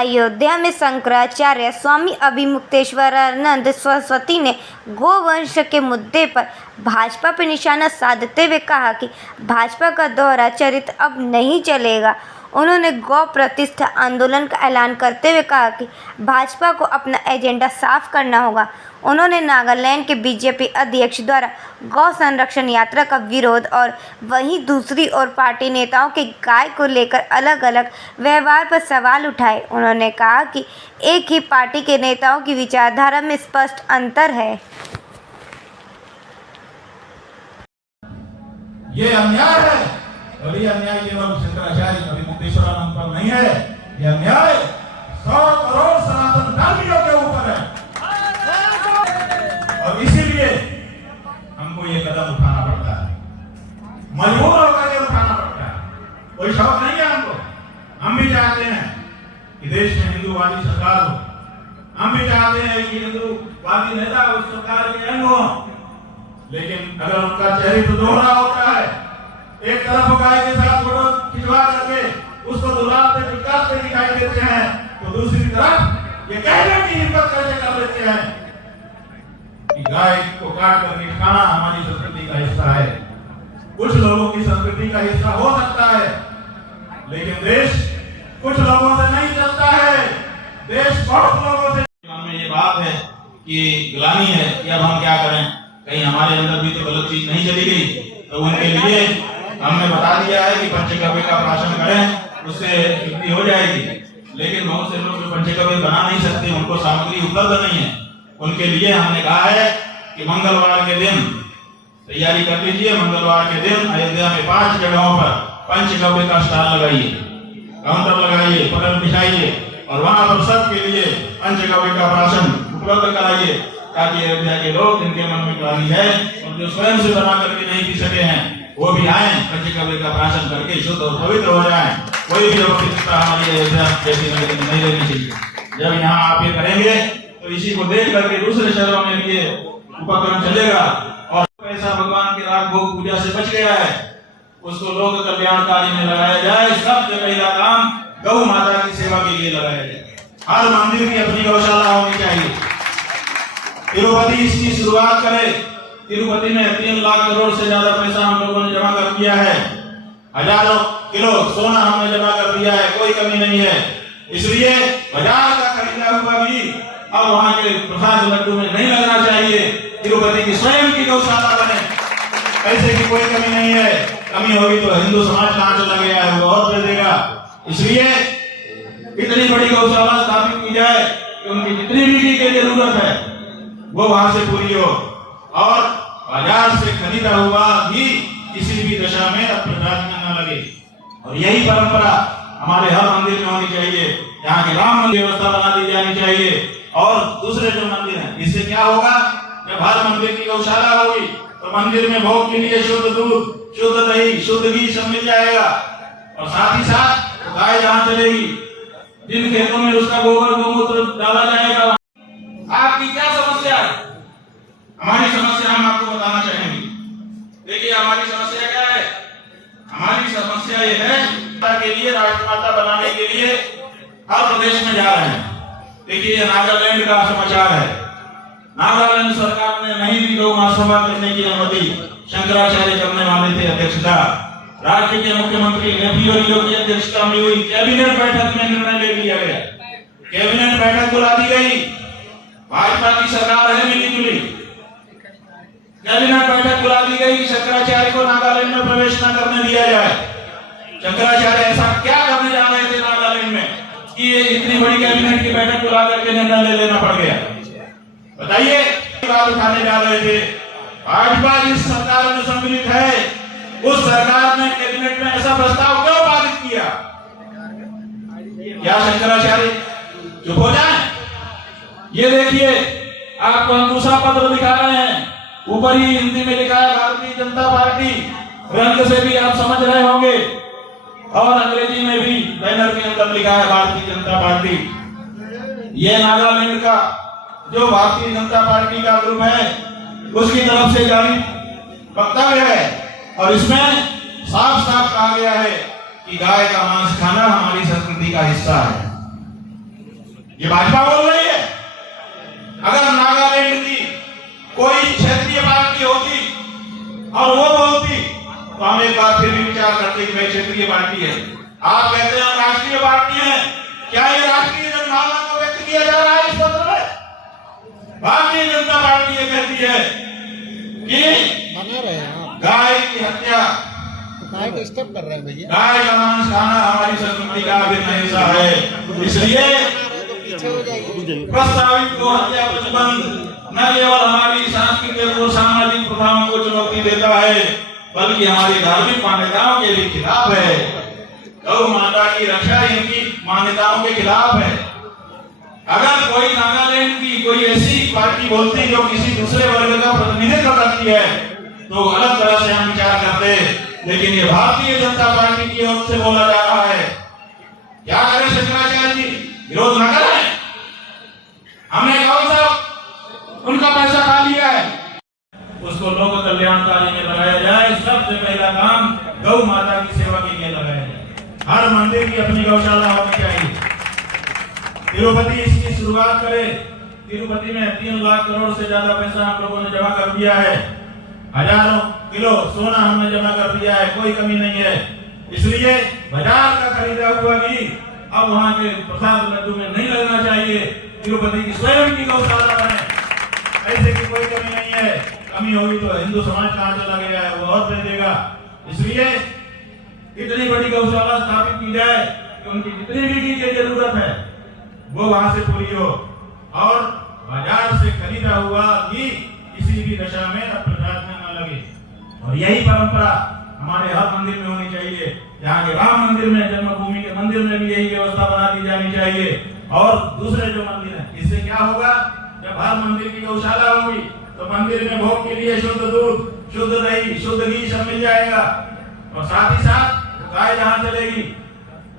अयोध्या में शंकराचार्य स्वामी अभिमुक्तेश्वरानंद सरस्वती ने गोवंश के मुद्दे पर भाजपा पर निशाना साधते हुए कहा कि भाजपा का दोहरा चरित्र अब नहीं चलेगा। उन्होंने गौ प्रतिष्ठा आंदोलन का ऐलान करते हुए कहा कि भाजपा को अपना एजेंडा साफ करना होगा। उन्होंने नागालैंड के बीजेपी अध्यक्ष द्वारा गौ संरक्षण यात्रा का विरोध और वहीं दूसरी ओर पार्टी नेताओं के गाय को लेकर अलग अलग व्यवहार पर सवाल उठाए। उन्होंने कहा कि एक ही पार्टी के नेताओं की विचारधारा में स्पष्ट अंतर है। ये अन्याय है और ये अन्याय केवल शंकराचार्य अभिमुक्तेश्वरानंद पर नहीं है, ये अन्याय 100 करोड़ सनातन धर्मियों के ऊपर है और इसीलिए हमको ये कदम उठाना पड़ता है, मजबूर होकर के उठाना पड़ता है। कोई शौक नहीं है हमको, हम भी चाहते हैं कि देश में हिंदूवादी सरकार हो, हम भी चाहते हैं कि हिंदूवादी नेता उस सरकार के अंग हो, लेकिन अगर उनका चरित्र दोहरा होता है, एक तरफ गाय के साथ फोटो खिंचवा करके उसको दुलारते पुचकारते दिखाई देते हैं, तो दूसरी तरफ ये कहने की हिम्मत कैसे कर लेते हैं कि गाय को काट करके खाना हमारी संस्कृति का हिस्सा है। कुछ लोगों की संस्कृति का हिस्सा हो सकता है, लेकिन देश कुछ लोगों से नहीं चलता है, देश बहुत लोगों से। मन में ये बात है कि ग्लानि है कि अब हम क्या करें, कहीं हमारे अंदर भी तो गलत चीज नहीं चली गई, तो उनके लिए हमने बता दिया है कि पंचगव्य का प्राशन करें, उससे शुद्धि हो जाएगी। लेकिन बहुत से लोग जो पंचगव्य बना नहीं सकते, उनको सामग्री उपलब्ध नहीं है, उनके लिए हमने कहा है कि मंगलवार के दिन तैयारी कर लीजिए। मंगलवार के दिन अयोध्या में 5 जगहों पर पंचगव्य का स्टॉल लगाइए, काउंटर लगाइए, पटल बिछाइए और वहां पर सबके लिए पंचगव्य का प्राशन उपलब्ध कराइए, ताकि अयोध्या के लोग जिनके मन में ग्लानि है और जो स्वयं से बना करके नहीं पी सके हैं, वो भी आए, पंचगव्य का प्राशन करके शुद्ध और पवित्र हो जाएं। कोई भी अपवित्रता हमारी अयोध्या जैसी नगरी में नहीं रहनी चाहिए। जब यहाँ आप ये करेंगे तो इसी को देख करके दूसरे शहरों में भी ये उपक्रम चलेगा और पैसा भगवान की राग भोग पूजा से बच गया है, उसको लोक कल्याण कार्य में लगाया जाए। सबसे पहला काम गौ माता की सेवा के लिए लगाया जाए। हर मंदिर की अपनी गौशाला होनी चाहिए। तिरुपति इसकी शुरुआत करे। तिरुपति में 3 लाख करोड़ से ज्यादा पैसा हम लोगों ने जमा कर दिया है, हजारों किलो सोना हमने जमा कर दिया है, कोई कमी नहीं है। इसलिए बाजार का खरीदा हुआ भी अब वहां के प्रसाद लड्डू में नहीं लगना चाहिए, तिरुपति की स्वयं की गौशाला बने, पैसे की कोई कमी नहीं है। कमी होगी तो हिंदू समाज कहां चला गया है, वो और दे देगा। इसलिए इतनी बड़ी गौशाला स्थापित की जाए कि उनकी जितनी भी घी की जरूरत है वो वहां से पूरी हो और बाजार से खरीदा हुआ घी किसी भी दशा में प्रसाद में न लगे। और यही परंपरा हमारे हर मंदिर में होनी चाहिए। यहाँ की राम मंदिर व्यवस्था बना दी जानी चाहिए। और दूसरे जो मंदिर हैं, इससे क्या होगा, जब हर मंदिर की गौशाला होगी तो मंदिर में भोग के लिए शुद्ध दूध, शुद्ध दही, शुद्ध घी सब मिल जाएगा। और साथ ही साथ गाय जहाँ चलेगी, जिन खेतों में उसका गोबर गोमूत्र डाला जाएगा, आपकी क्या समस्या है? हमारी समस्या हम आपको बताना चाहेंगे। देखिए हमारी समस्या क्या है? हमारी समस्या ये है के लिए राजमाता बनाने के लिए हर प्रदेश में जा रहे हैं। देखिए ये नागालैंड का समाचार है। नागालैंड सरकार ने नहीं दी गौ महासभा करने की अनुमति, शंकराचार्य करने वाले थे अध्यक्षता। राज्य के मुख्यमंत्री नेपियोलियो की अध्यक्षता में हुई कैबिनेट बैठक में निर्णय ले लिया गया। कैबिनेट बैठक बुला दी गई, भाजपा की सरकार है मिली जुली। कैबिनेट बैठक बुला दी गई कि शंकराचार्य को नागालैंड में प्रवेश न करने दिया जाए। शंकराचार्य ऐसा क्या करने जा रहे थे नागालैंड में कि ये इतनी बड़ी कैबिनेट की बैठक बुला करके निर्णय ले लेना पड़ गया? बताइए, बात उठाने जा रहे थे। भाजपा जिस सरकार में सम्मिलित है, उस सरकार ने कैबिनेट में ऐसा प्रस्ताव क्यों पारित किया? क्या शंकराचार्य चुप हो जाए? ये देखिए, आपको हम दूसरा पत्र दिखा रहे हैं, ऊपर ही हिंदी में लिखा है भारतीय जनता पार्टी, रंग से भी आप समझ रहे होंगे, और अंग्रेजी में भी बैनर के अंदर लिखा है भारतीय जनता पार्टी। ये नागालैंड का जो भारतीय जनता पार्टी का ग्रुप है, उसकी तरफ से जारी वक्तव्य है और इसमें साफ साफ कहा गया है कि गाय का मांस खाना हमारी संस्कृति का हिस्सा है। ये भाजपा बोल रही है। अगर नागालैंड की कोई क्षेत्रीय पार्टी होती और वो बोलती तो हम एक बार फिर भी विचार करते कि भाई क्षेत्रीय पार्टी है। आप कहते हैं राष्ट्रीय पार्टी है, क्या ये राष्ट्रीय जनभावना को व्यक्त किया जा रहा है इस पत्र में? भारतीय जनता पार्टी ये कहती है कि बना रहे हैं आप, गाय की हत्या, गाय डिस्टर्ब कर रहे हैं भैया, गाय का मांस खाना हमारी संस्कृति का अभिन्न हिस्सा है। इसलिए पीछे हो जाएगी। प्रस्तावित गो हत्या प्रतिबंध न केवल हमारी सांस्कृतिक और सामाजिक प्रथाओं को चुनौती देता है बल्कि हमारी धार्मिक मान्यताओं के भी खिलाफ है। गौ माता की रक्षा इनकी मान्यताओं के खिलाफ है। अगर कोई नागालैंड की कोई ऐसी पार्टी बोलती जो किसी दूसरे वर्ग का प्रतिनिधित्व करती है तो अलग तरह से हम विचार करते, लेकिन ये भारतीय जनता पार्टी की ओर से बोला जा रहा है। क्या करें शंकराचार्य जी, विरोध न करें। हमने कौन सा उनका पैसा खा लिया है, उसको लोक कल्याणकारी में लगाया जाए। सबसे पहला काम गौ माता की सेवा के लिए लगाया जाए। हर मंदिर की अपनी गौशाला होनी चाहिए। तिरुपति इसकी शुरुआत करे। तिरुपति में 3 लाख करोड़ से ज्यादा पैसा हम लोगों ने जमा कर दिया है। हजारों किलो सोना हमने जमा कर दिया है, कोई कमी नहीं है। इसलिए बाजार का खरीदा हुआ घी अब वहां के प्रसाद लड्डू में नहीं लगना चाहिए। तिरुपति की स्वयं की गौशाला बने, ऐसे की कोई कमी नहीं है। कमी होगी तो हिंदू समाज कहाँ चला गया है, वो और दे देगा। इसलिए इतनी बड़ी गौशाला स्थापित की जाए कि उनकी जितनी भी घी की जरूरत है वो वहां से पूरी हो और बाजार से खरीदा हुआ घी किसी भी दशा में प्रसाद में न लगे। और यही परंपरा हमारे हर मंदिर में होनी चाहिए। यहाँ के राम मंदिर में, जन्मभूमि के मंदिर में भी यही व्यवस्था बना दी जानी चाहिए। और दूसरे जो मंदिर हैं, इससे क्या होगा, जब हर मंदिर की गौशाला होगी तो मंदिर में भोग के लिए शुद्ध दूध, शुद्ध दही, शुद्ध घी सब मिल जाएगा। और साथ ही साथ गाय जहाँ चलेगी,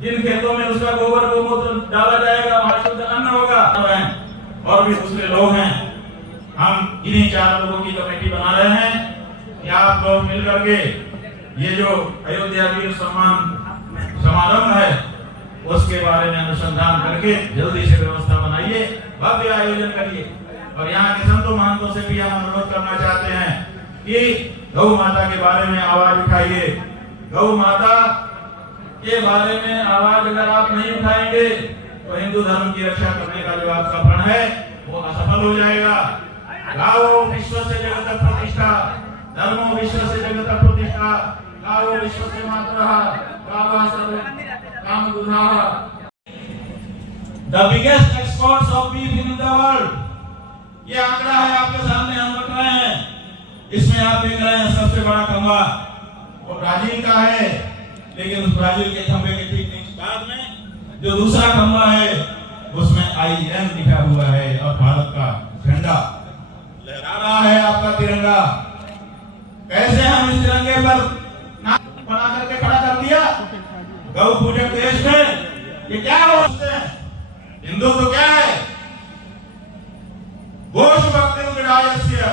जिन खेतों में उसका गोबर गोमूत्र डाला जाएगा वहाँ शुद्ध अन्न होगा। और भी दूसरे लोग हैं, हम इन्हीं 4 लोगों की कमेटी बना रहे हैं कि आप लोग मिलकर के ये जो अयोध्या वीर सम्मान समारोह है उसके बारे में अनुसंधान करके जल्दी से व्यवस्था बनाइए, भव्य आयोजन करिए। और यहाँ के संतों महंतों से भी हम अनुरोध करना चाहते हैं कि गौ माता के बारे में आवाज उठाइए। गौ माता के बारे में आवाज अगर आप नहीं उठाएंगे तो हिंदू धर्म की रक्षा करने का जो आपका प्रण है वो असफल हो जाएगा। गावो विश्व से जगत प्रतिष्ठा, धर्मो विश्व से जगत प्रतिष्ठा, गावो विश्व से मातरः, गावः सर्व काम दुधाः। The biggest exports of beef in the world, ये आंकड़ा है आपके सामने, हम रख रहे हैं। इसमें आप देख रहे हैं सबसे बड़ा खंभा वो ब्राजील का है, लेकिन उस ब्राजील के खंभे के ठीक नीचे बाद में जो दूसरा खंभा है उसमें IN लिखा हुआ है और भारत का झंडा लहरा रहा है, आपका तिरंगा। कैसे हम इस तिरंगे पर बना करके खड़ा कर दिया गौ पूजक देश में? ये क्या होते हैं? हिंदू तो क्या है? गोश भक्ति विरायस्य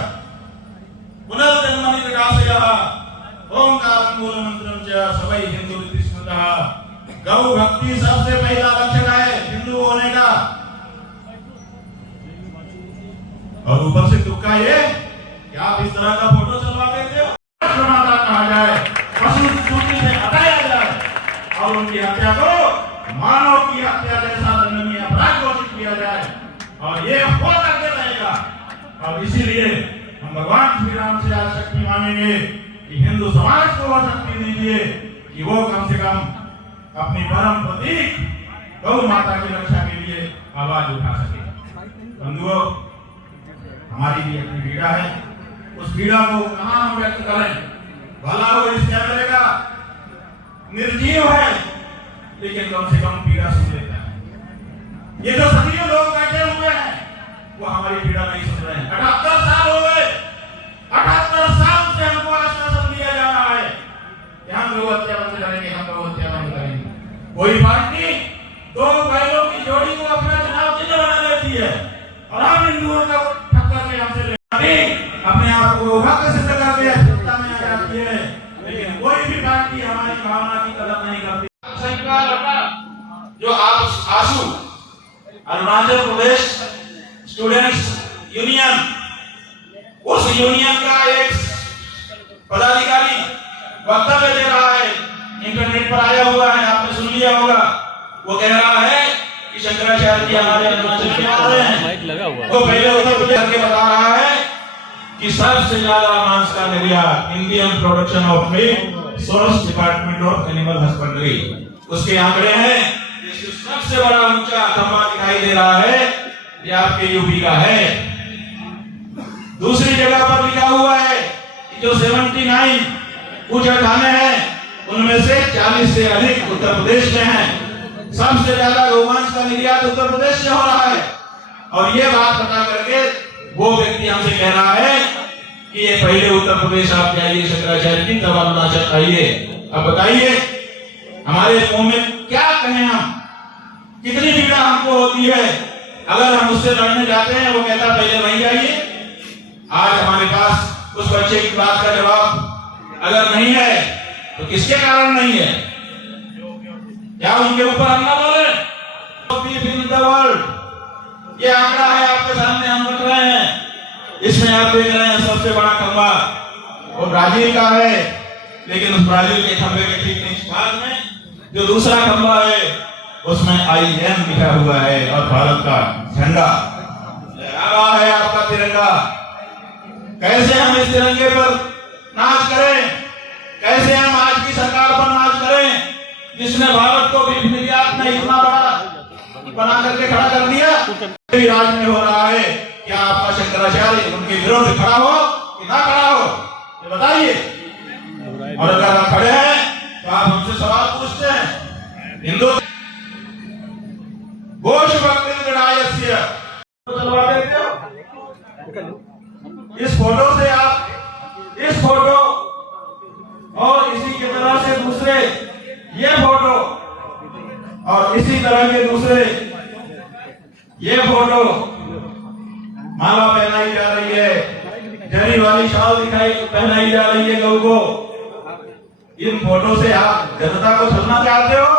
पुनर्जन्मनि विनाशयः ओंकार मूल मंत्रम च सबै हिंदू रीति स्मृतः। गौ भक्ति सबसे पहला लक्षण है हिंदू होने का। और ऊपर से तुक्का ये कि आप इस तरह का फोटो चलवा देते हो, माता कहा जाए, पशु सूची से हटाया जाए और उनकी हत्या को मानव की हत्या जैसा दंडनीय अपराध घोषित किया जाए और ये हो करके रहेगा। और इसीलिए हम भगवान श्री राम से आज शक्ति मांगेंगे कि हिंदू समाज को वह शक्ति दीजिए कि वो कम से कम अपनी परम प्रतीक गौ माता की रक्षा के लिए आवाज उठा सके। बंधुओं, हमारी भी अपनी पीड़ा है, उस पीड़ा को कहां हम व्यक्त करें? भला हो इस कैमरे का निर्जीव है लेकिन कम से कम पीड़ा सुन लेता है। ये जो सदियों लोग बैठे हुए हैं वो हमारी पीड़ा नहीं सुन रहे हैं। 78 साल हो गए, 78 साल से हमको आश्वासन दिया जा रहा है कि हम गौ हत्या बंद करेंगे, हम गौ हत्या बंद करेंगे। कोई पार्टी 2 बैलों की जोड़ी को अपना चुनाव चिन्ह बना लेती है और हम हिंदुओं का टक्कर में हमसे अपने आप को हक सिद्ध करके सत्ता में आ जाती है, लेकिन कोई भी पार्टी हमारी भावना की कदर नहीं करती। जो आप आंसू अरुणाचल अरुणाचल प्रदेश स्टूडेंट्स यूनियन, उस यूनियन का एक पदाधिकारी वक्तव्य दे रहा है, इंटरनेट पर आया हुआ है, आपने सुन लिया होगा। वो कह रहा है कि शंकराचार्य जी हमारे अरुणाचल में आ रहे हैं। तो पहले उत्तर प्रदेश के बता रहा है कि सबसे ज्यादा मांस का निर्यात Indian production of meat source department of animal husbandry, उसके आंकड़े हैं। सबसे बड़ा ऊंचा खंबा दिखाई दे रहा है, ये आपके यूपी का है। दूसरी जगह पर लिखा हुआ है कि जो 79 ऊंचे खाने हैं उनमें से 40 से अधिक उत्तर प्रदेश में हैं। सबसे ज्यादा गोमांस का निर्यात उत्तर प्रदेश से हो रहा है। और ये बात बता करके वो व्यक्ति हमसे कह रहा है कि ये पहले उत्तर प्रदेश आप जाइए शंकराचार्य जी, तब अरुणाचल आइए। अब बताइए हमारे मुंह में क्या कहें हम, कितनी पीड़ा हमको होती है। अगर हम उससे लड़ने जाते हैं, वो कहता पहले वहीं जाइए। आज हमारे पास उस बच्चे की बात का जवाब अगर नहीं है तो किसके कारण नहीं है? क्या उनके ऊपर हम ना बोले? ये आंकड़ा है आपके सामने, हम रख रहे हैं। इसमें आप देख रहे हैं सबसे बड़ा खंबा वो ब्राजील का है, लेकिन उस ब्राजील के खंबे के ठीक नीचे भाग में जो दूसरा खंबा है उसमें IM लिखा हुआ है और भारत का झंडा लहरा रहा है, आपका तिरंगा। कैसे हम इस तिरंगे पर नाच करें? कैसे हम आज की सरकार पर नाच करें जिसने भारत को भी निर्यात में इतना बड़ा बना करके खड़ा कर दिया? राज में हो रहा है, क्या आपका शंकराचार्य उनके विरोध खड़ा हो कि ना खड़ा हो, ये बताइए। और अगर हम खड़े हैं तो आप हमसे सवाल पूछते हैं। हिंदू घोष भक्ति लड़ाई चलवा देते हो। इस फोटो से आप इस फोटो और इसी की तरह से दूसरे ये फोटो और इसी तरह के दूसरे ये फोटो माला पहनाई जा रही है, जरी वाली शाल दिखाई पहनाई जा रही है गौ को। इन फोटो से आप जनता को छलना चाहते हो?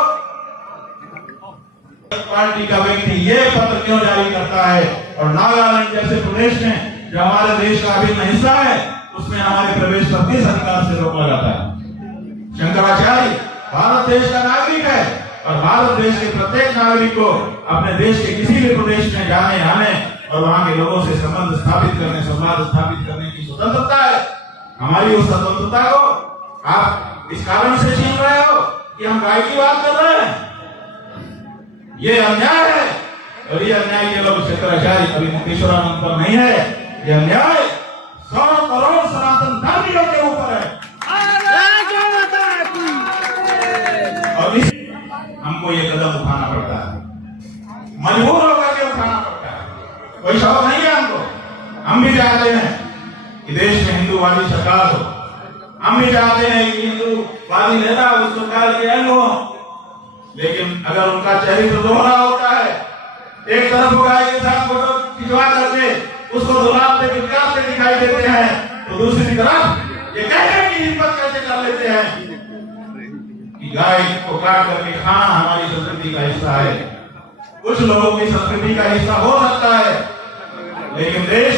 पार्टी का व्यक्ति ये पत्र क्यों जारी करता है? और नागालैंड जैसे प्रदेश में जो हमारे देश का अभिन्न हिस्सा है उसमें हमारे प्रवेश पर किस अधिकार से रोक लगाता है? शंकराचार्य भारत देश का नागरिक है और भारत देश के प्रत्येक नागरिक को अपने देश के किसी भी प्रदेश में जाने आने और वहां के लोगों से संबंध स्थापित करने, संवाद स्थापित करने की स्वतंत्रता है। हमारी उस स्वतंत्रता को आप इस कारण से छीन रहे हो कि हम गाय की बात कर रहे हैं। ये अन्याय है और ये अन्याय केवल शंकराचार्य अभी मुक्तेश्वरानंद पर नहीं है, ये अन्याय 100 करोड़ सनातन धर्मियों के ऊपर है। और हमको ये कदम उठाना पड़ता है, मजबूर होकर के उठाना पड़ता है। कोई शौक नहीं है हमको। हम भी चाहते हैं कि देश में हिंदूवादी सरकार हो, हम भी चाहते हैं कि हिंदूवादी नेता उस सरकार के अंग हो, लेकिन अगर उनका चरित्र दोहरा होता है, एक तरफ गाय के साथ फोटो खिंचवा करके उसको दुलाते बिलकाते दिखाई देते हैं, तो दूसरी तरफ ये कहने की हिम्मत कैसे कर लेते हैं कि गाय को काट करके खाना हमारी संस्कृति का हिस्सा है। कुछ लोगों की संस्कृति का हिस्सा हो सकता है, लेकिन देश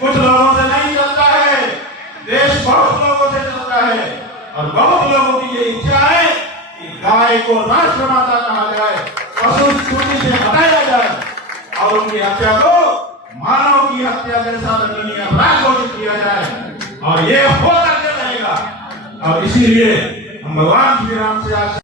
कुछ लोगों से नहीं चलता है। देश बहुत लोगों से चलता है और बहुत लोगों की ये इच्छा है कि गाय को राष्ट्रमाता कहा जाए, पशु सूची से हटाया जाए और उनकी हत्या को मानव की हत्या जैसा दंडनीय अपराध घोषित किया जाए। और ये होता रहेगा। और इसीलिए हम भगवान श्री राम से आज